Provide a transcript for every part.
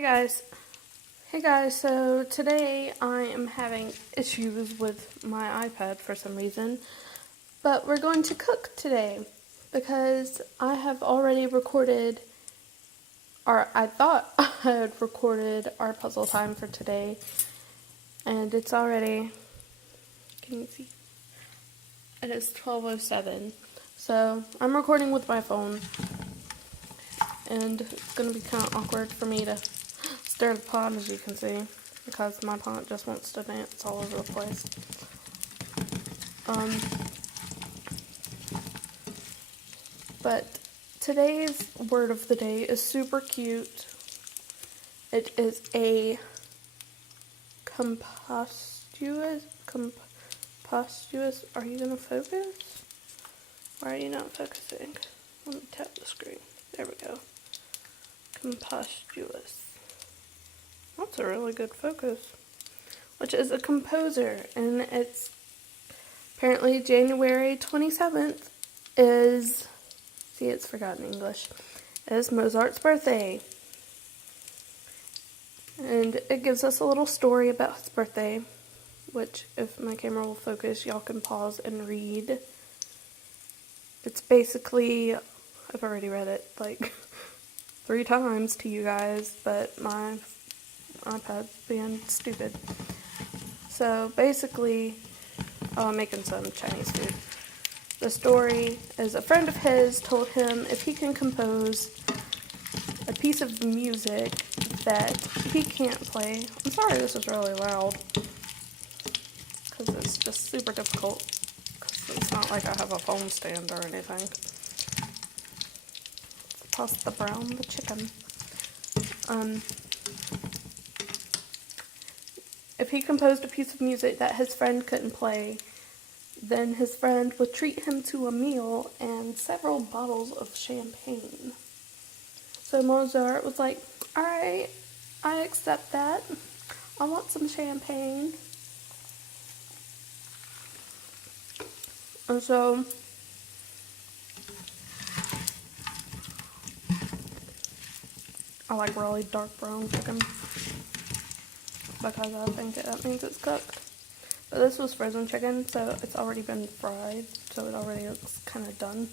Hey guys. Hey guys, so today I am having issues with my iPad for some reason, but we're going to cook today because I have already recorded, or I thought I had recorded our puzzle time for today, and it's already, can you see? It is 12:07, so I'm recording with my phone, and it's going to be kind of awkward for me to stir the pot, as you can see, because my pot just wants to dance all over the place. But today's word of the day is super cute. It is a compostuous. Are you gonna focus? Why are you not focusing? Let me tap the screen. There we go. Compostuous. That's a really good focus. Which is a composer, and it's apparently January 27th is, see, it's forgotten English, is Mozart's birthday. And it gives us a little story about his birthday, which, if my camera will focus, y'all can pause and read. It's basically, I've already read it like 3 times to you guys, but my iPad's being stupid. So basically, I'm making some Chinese food. The story is a friend of his told him if he can compose a piece of music that he can't play. I'm sorry this is really loud, because it's just super difficult, because it's not like I have a phone stand or anything. Toss the brown, the chicken. If he composed a piece of music that his friend couldn't play, then his friend would treat him to a meal and several bottles of champagne. So Mozart was like, alright, I accept that. I want some champagne. And so I like really dark brown chicken because I think that means it's cooked. But this was frozen chicken, so it's already been fried, so it already looks kind of done.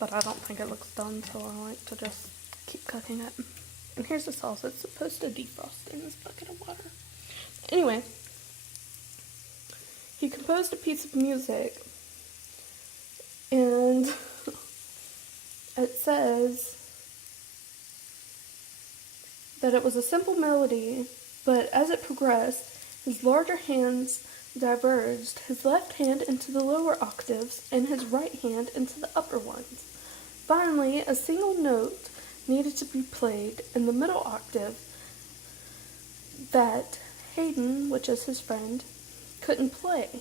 But I don't think it looks done, so I like to just keep cooking it. And here's the sauce. It's supposed to defrost in this bucket of water. Anyway, he composed a piece of music, and it says that it was a simple melody, but as it progressed, his larger hands diverged, his left hand into the lower octaves and his right hand into the upper ones. Finally, a single note needed to be played in the middle octave that Haydn, which is his friend, couldn't play.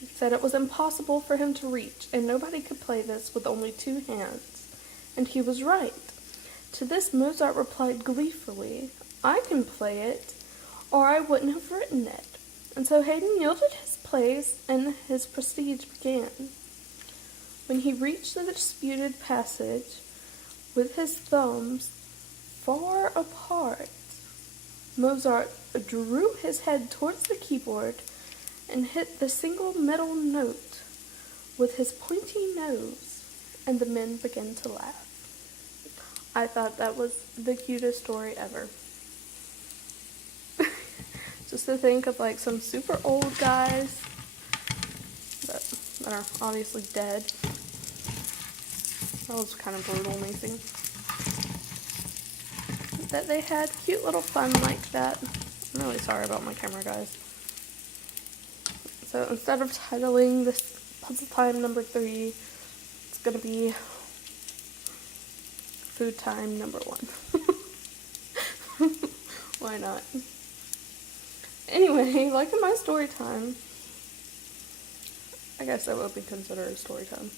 He said it was impossible for him to reach, and nobody could play this with only 2 hands. And he was right. To this, Mozart replied gleefully, I can play it, or I wouldn't have written it. And so Haydn yielded his place, and his prestige began. When he reached the disputed passage, with his thumbs far apart, Mozart drew his head towards the keyboard and hit the single middle note with his pointy nose, and the men began to laugh. I thought that was the cutest story ever. Just to think of like some super old guys that are obviously dead. That was kind of brutal, Macy. That they had cute little fun like that. I'm really sorry about my camera, guys. So instead of titling this puzzle time number 3, it's gonna be food time number 1. Why not? Anyway, like in my story time, I guess that would be considered story time.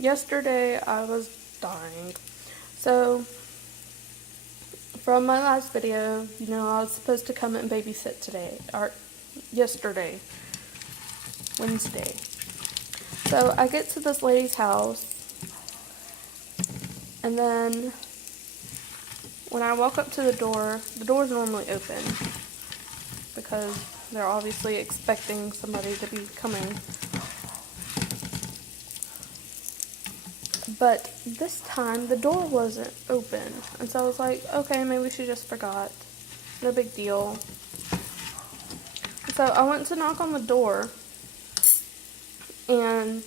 Yesterday, I was dying. So, from my last video, you know, I was supposed to come and babysit today, or yesterday, Wednesday. So, I get to this lady's house, and then when I walk up to the door's normally open because they're obviously expecting somebody to be coming. But this time, the door wasn't open. And so I was like, okay, maybe she just forgot. No big deal. So I went to knock on the door. And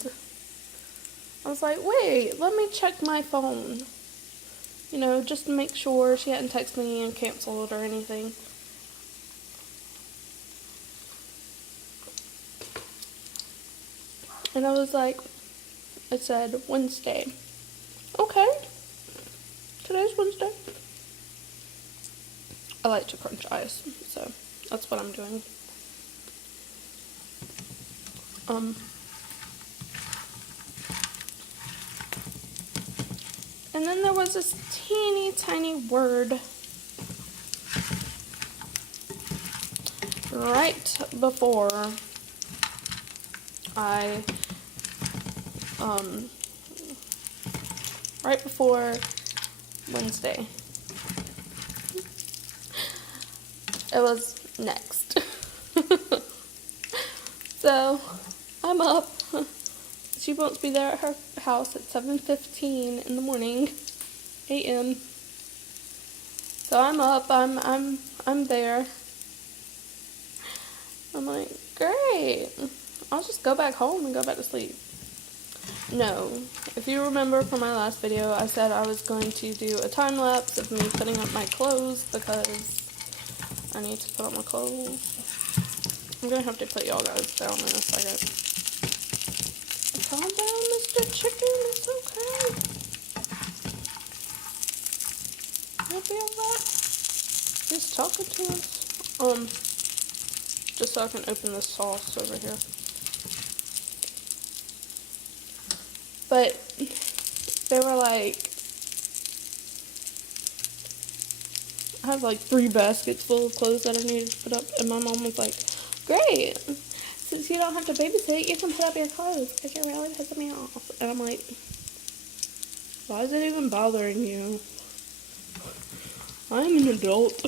I was like, wait, let me check my phone. You know, just to make sure she hadn't texted me and canceled or anything. And I was like, it said Wednesday. Okay. Today's Wednesday. I like to crunch ice, so that's what I'm doing. And then there was this teeny tiny word right before right before Wednesday. It was next. So, I'm up. She wants me there at her house at 7:15 in the morning, a.m. So I'm up. I'm there. I'm like, great. I'll just go back home and go back to sleep. No. If you remember from my last video, I said I was going to do a time lapse of me putting up my clothes because I need to put up my clothes. I'm gonna have to put y'all guys down in a second. Calm down, Mr. Chicken. It's okay. You'll be alright. He's talking to us. Just so I can open this sauce over here. But they were like, I have like 3 baskets full of clothes that I needed to put up, and my mom was like, great, since you don't have to babysit, you can put up your clothes because you're really pissing me off. And I'm like, why is it even bothering you? I'm an adult.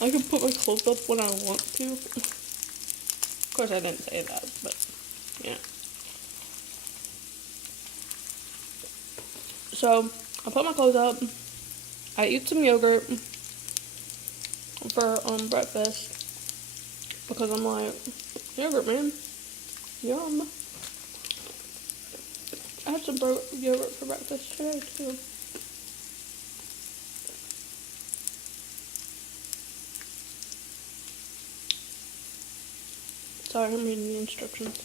I can put my clothes up when I want to. Of course, I didn't say that, but yeah. So I put my clothes up. I eat some yogurt for breakfast because I'm like, yogurt, man, yum. I had some yogurt for breakfast today too. Sorry, I'm reading the instructions.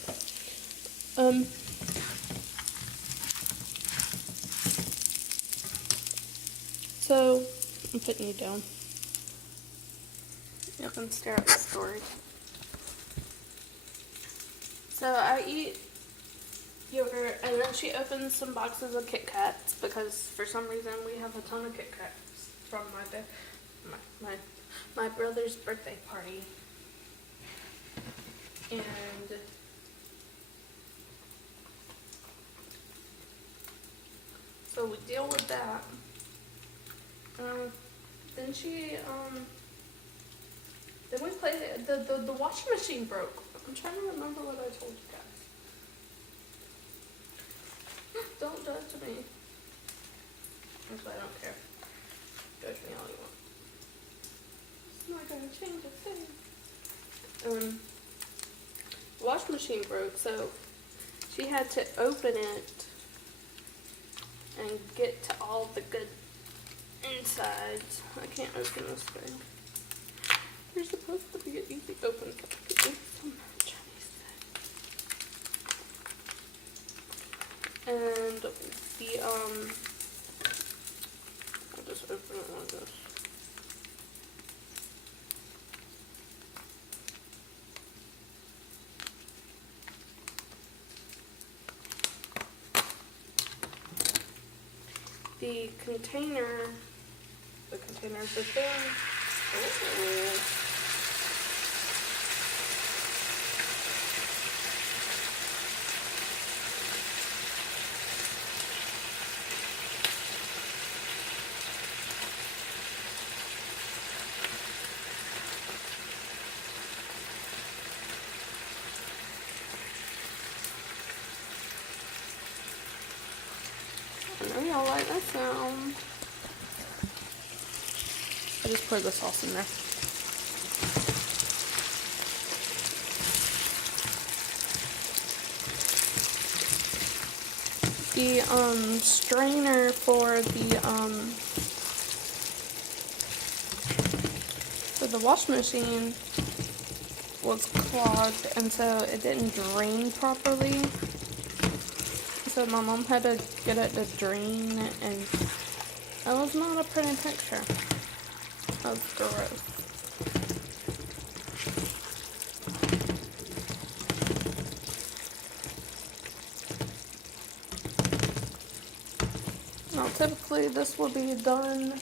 So, I'm putting you down. You can stare at the story. So, I eat yogurt, and then she opens some boxes of Kit Kats, because for some reason we have a ton of Kit Kats from my brother's birthday party. And so we deal with that. Then then we played the washing machine broke. I'm trying to remember what I told you guys. Don't judge me. Actually, I don't care. Judge me all you want. It's not gonna change a thing. The washing machine broke, so she had to open it and get to all the good insides. I can't open this thing. You're supposed to be an easy open, so I can do some Chinese thing. And I'll just open it like this. The container's the thing. Oh. sound. I just poured the sauce in there. The strainer for the wash machine was clogged, and so it didn't drain properly. So my mom had to get it to drain, and that was not a pretty picture. That was gross. Now typically this will be done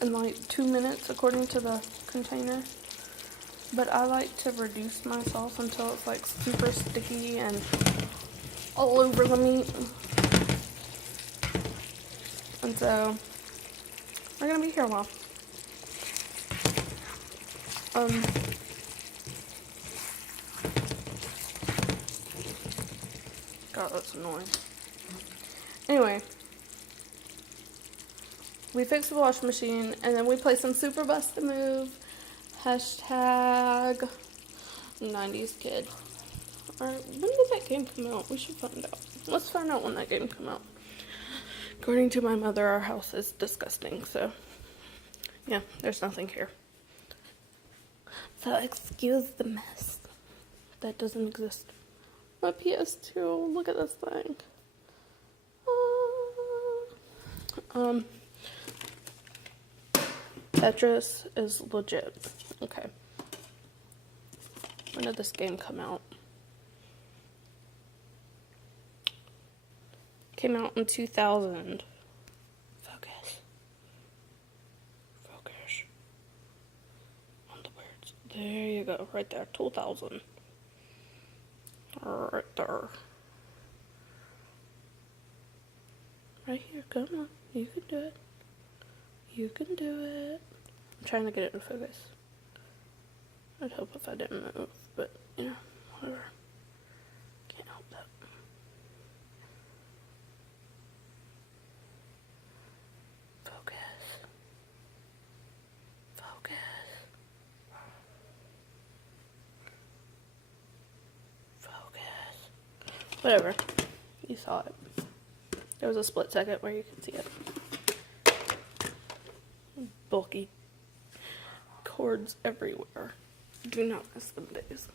in like 2 minutes according to the container. But I like to reduce my sauce until it's like super sticky and all over the meat. And so we're gonna be here a while. God, that's annoying. Anyway, we fixed the washing machine, and then we play some Super Bust a Move. Hashtag 90s kid. Alright, when did that game come out? We should find out. Let's find out when that game came out. According to my mother, our house is disgusting, so yeah, there's nothing here. So excuse the mess. That doesn't exist. My PS2, look at this thing. Tetris is legit. Okay. When did this game come out? Came out in 2000. Focus. Focus. On the words. There you go. Right there. 2000. Right there. Right here. Come on. You can do it. You can do it. I'm trying to get it in focus. I'd help if I didn't move, but, you know, whatever. Can't help that. Focus. Focus. Focus. Whatever. You saw it. There was a split second where you could see it. Bulky cords everywhere. Do not miss them days.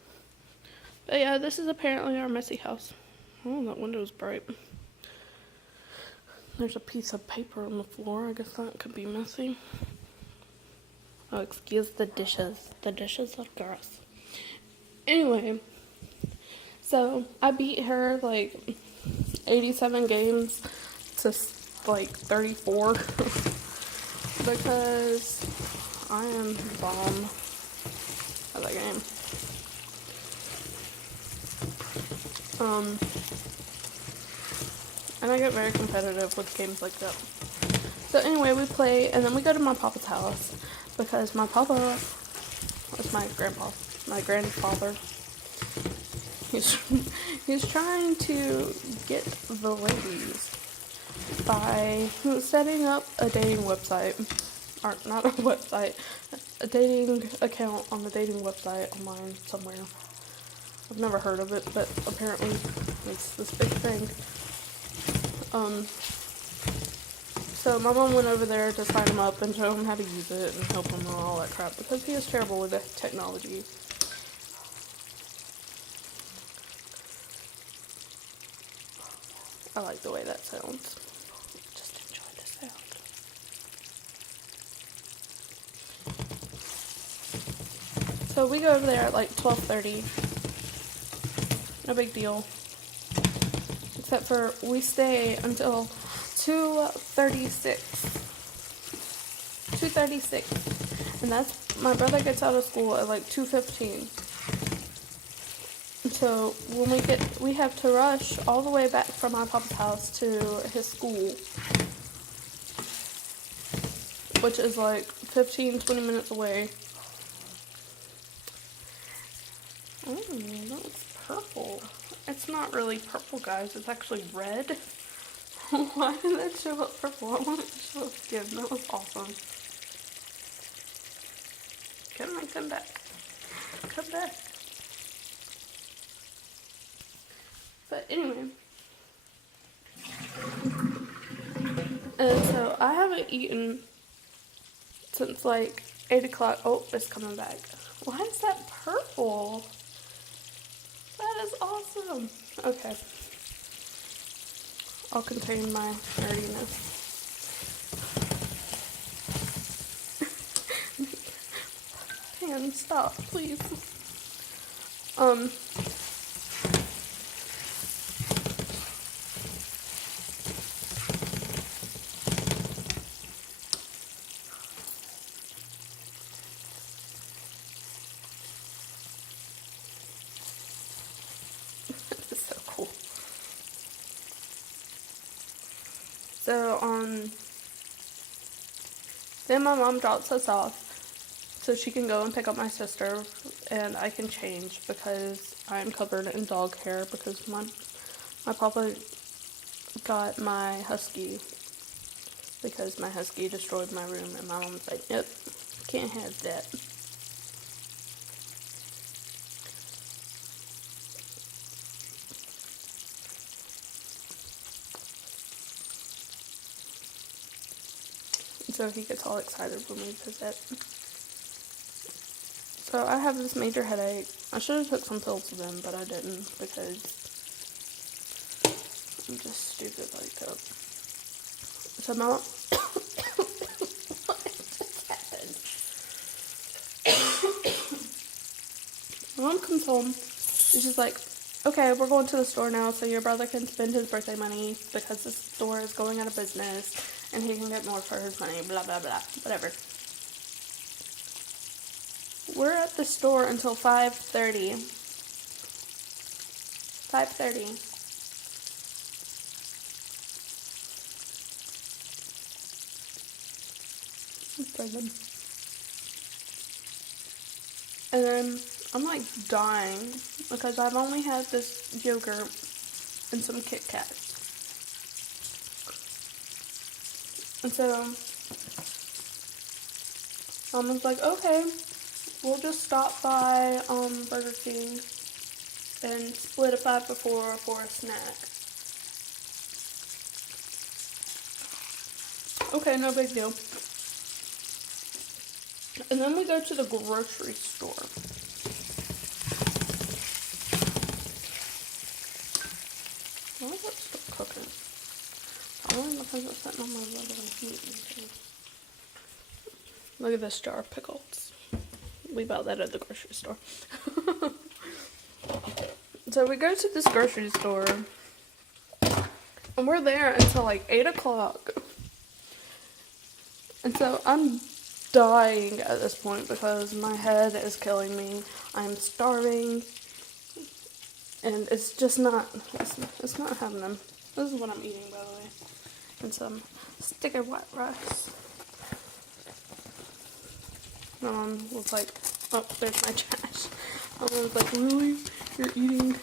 But yeah, this is apparently our messy house. Oh, that window's bright. There's a piece of paper on the floor. I guess that could be messy. Oh, excuse the dishes. The dishes are gross. Anyway, so I beat her like 87 games to like 34 because I am bomb at that game. And I get very competitive with games like that. So anyway, we play, and then we go to my papa's house because my papa is my grandpa, my grandfather. He's trying to get the ladies by setting up a dating website, or not a website, a dating account on the dating website online somewhere. I've never heard of it, but apparently it's this big thing. So my mom went over there to sign him up and show him how to use it and help him and all that crap because he is terrible with the technology. I like the way that sounds. Just enjoy the sound. So we go over there at like 12:30. No big deal. Except for we stay until 2:36. 2:36. And that's, my brother gets out of school at like 2:15. So when we have to rush all the way back from my papa's house to his school, which is like 15-20 minutes away. Oh, that looks purple. It's not really purple, guys. It's actually red. Why did it show up purple? I want it to show up again. That was awesome. Come back. Come back. But anyway. And so I haven't eaten since like 8 o'clock. Oh, it's coming back. Why is that purple? That is awesome. Okay. I'll contain my nerdiness. Pan, stop, please. This is so cool. So, then my mom drops us off so she can go and pick up my sister and I can change because I'm covered in dog hair because my papa got my husky because my husky destroyed my room and my mom's like, nope, can't have that. So he gets all excited when we visit. So I have this major headache. I should have took some pills for them, but I didn't because I'm just stupid like that. So my mom, what just happened? My mom comes home and she's like, okay, we're going to the store now so your brother can spend his birthday money because the store is going out of business and he can get more for his money, blah, blah, blah, whatever. We're at the store until 5:30. 5:30. And then I'm like dying because I've only had this yogurt and some Kit Kats. And so Mama's like, okay, we'll just stop by Burger King and split a 5 for $4 for a snack. Okay, no big deal. And then we go to the grocery store. Why is it still cooking? Probably because it's sitting on my regular heat. Look at this jar of pickles. We bought that at the grocery store. So we go to this grocery store. And we're there until like 8 o'clock. And so I'm dying at this point because my head is killing me. I'm starving. And it's just not, it's not happening. This is what I'm eating, by the way. And some sticky white rice. My mom was like, oh, there's my trash. My mom was like, really? You're eating,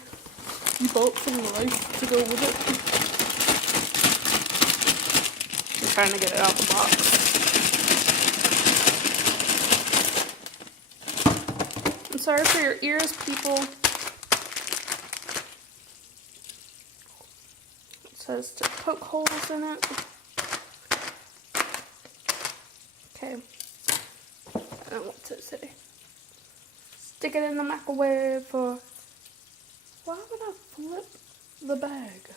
you bought some rice to go with it? I'm trying to get it out the box. I'm sorry for your ears, people. It says to poke holes in it. Okay. And what's it say? Stick it in the microwave for... Why would I flip the bag?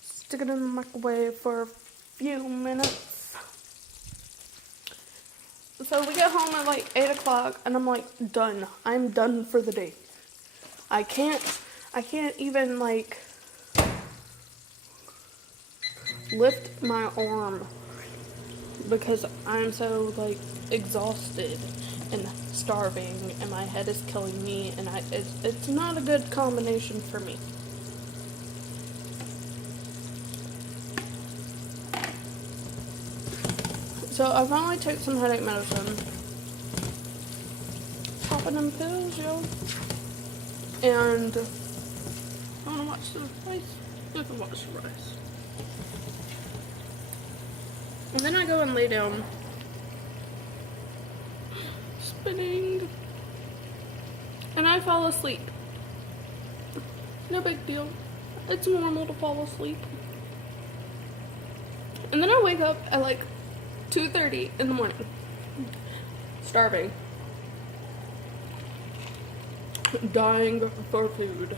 Stick it in the microwave for a few minutes. So we get home at like 8 o'clock and I'm like, done. I'm done for the day. I can't even like lift my arm because I'm so like exhausted and starving and my head is killing me and it's not a good combination for me. So I finally took some headache medicine. Popping them pills, yo. And watch the rice. You can watch the rice. And then I go and lay down. Spinning. And I fall asleep. No big deal. It's normal to fall asleep. And then I wake up at like 2:30 in the morning. Starving. Dying for food.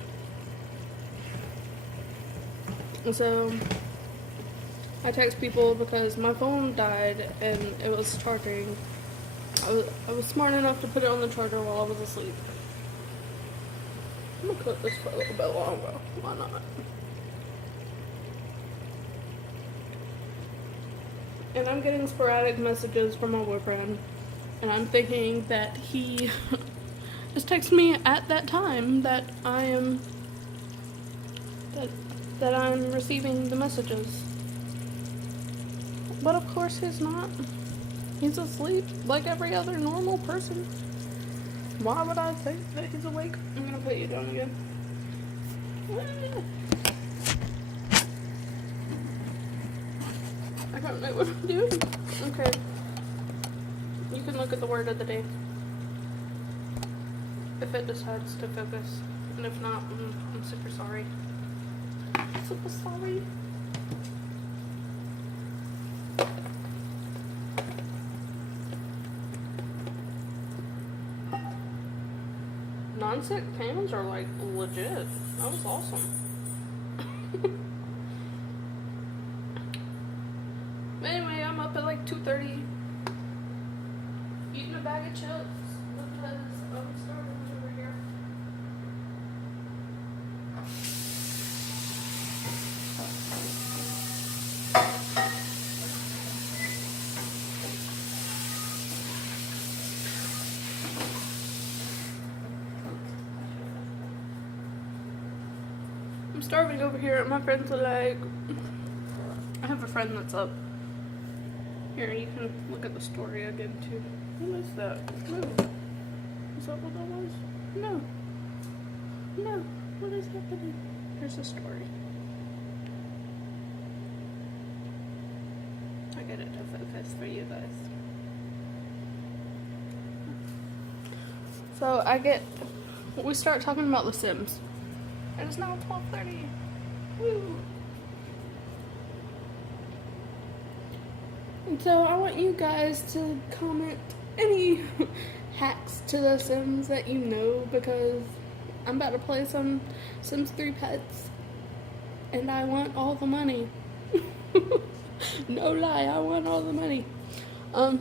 And so I text people because my phone died and it was charging. I was smart enough to put it on the charger while I was asleep. I'm gonna cook this for a little bit longer. Why not? And I'm getting sporadic messages from my boyfriend, and I'm thinking that he just texted me at that time that I'm receiving the messages. But of course he's not. He's asleep like every other normal person. Why would I think that he's awake? I'm gonna put you down again. I don't know what I'm doing. Okay. You can look at the word of the day. If it decides to focus. And if not, I'm super sorry. Super sorry. Non-stick pans are like legit. That was awesome. Anyway, I'm up at like 2:30 eating a bag of chips because I'm starving over here. I'm starving over here. My friends are like, I have a friend that's up. Here, you can look at the story again too. What is that? No. Is that what that was? No. No. What is happening? Here's the story. I get it to focus for you guys. So we start talking about The Sims. It is now 12:30. Woo! And so I want you guys to comment any hacks to The Sims that you know, because I'm about to play some Sims 3 Pets and I want all the money. No lie, I want all the money. Y'all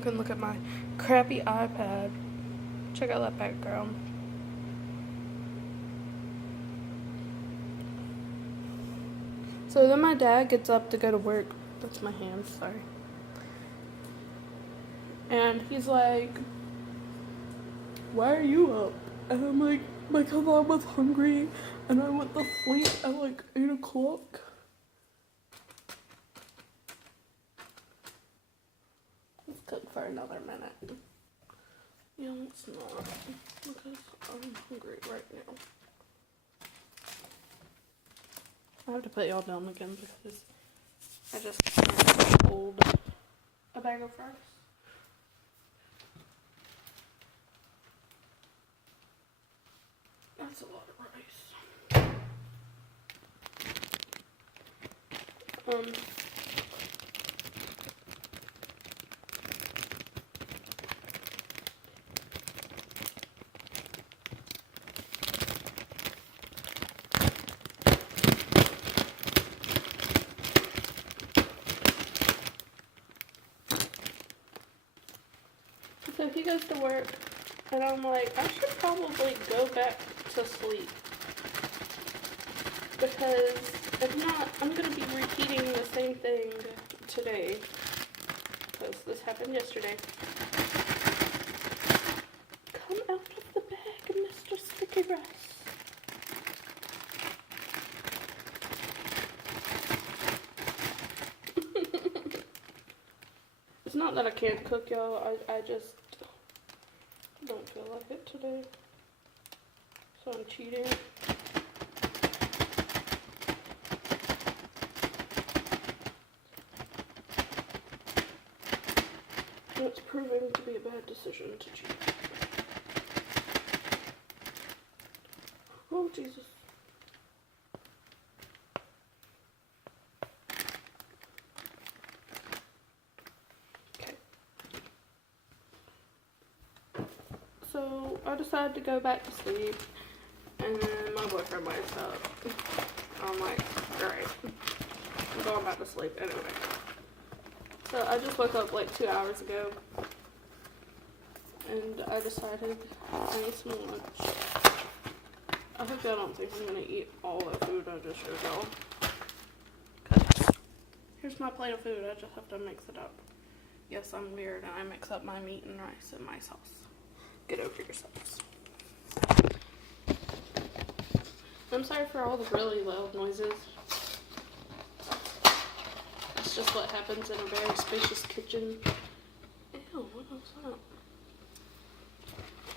can look at my crappy iPad. Check out that background. So then my dad gets up to go to work. That's my hand, sorry. And he's like, why are you up? And I'm like, because I was hungry and I went to sleep at like 8 o'clock. Let's cook for another minute. Yeah, it's not, because I'm hungry right now. I have to put y'all down again because I just can't hold a bag of rice. That's a lot of rice. So he goes to work, and I'm like, I should probably go back to sleep. Because if not, I'm going to be repeating the same thing today. Because this happened yesterday. Come out of the bag, Mr. Sticky Rice. It's not that I can't cook, y'all. I just don't feel like it today. So I'm cheating. And it's proving to be a bad decision to cheat. Oh, Jesus. Okay. So I decided to go back to sleep, and then my boyfriend wakes up. I'm like, alright, I'm going back to sleep anyway. So I just woke up like 2 hours ago, and I decided I need some lunch. I hope y'all don't think I'm gonna eat all the food I just showed y'all. Cause here's my plate of food, I just have to mix it up. Yes, I'm weird and I mix up my meat and rice and my sauce. Get over yourselves. I'm sorry for all the really loud noises. It's just what happens in a very spacious kitchen. Ew, what was that?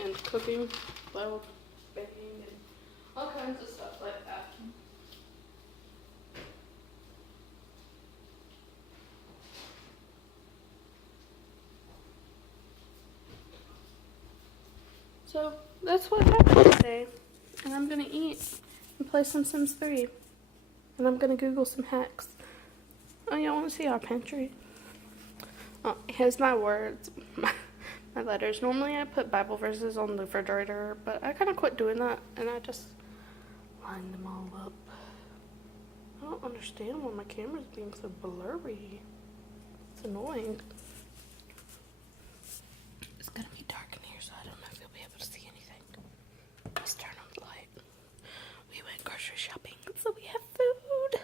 And cooking, loud baking, and all kinds of stuff like that. So that's what happened today. And I'm gonna eat and play some Sims 3. And I'm gonna Google some hacks. Oh, y'all wanna see our pantry? Oh, here's my words, my letters. Normally I put Bible verses on the refrigerator, but I kind of quit doing that, and I just line them all up. I don't understand why my camera's being so blurry. It's annoying. It's gonna be dark in here, so I don't know if you'll be able to see anything. Let's turn on the light. We went grocery shopping, so we have food.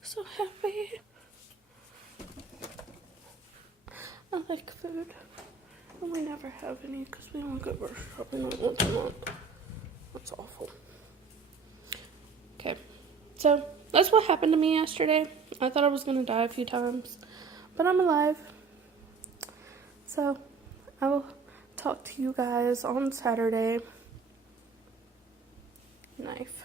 So happy. I like food, and we never have any because we don't go grocery shopping like once a month. That's awful. Okay, so that's what happened to me yesterday. I thought I was going to die a few times, but I'm alive. So I will talk to you guys on Saturday. Knife.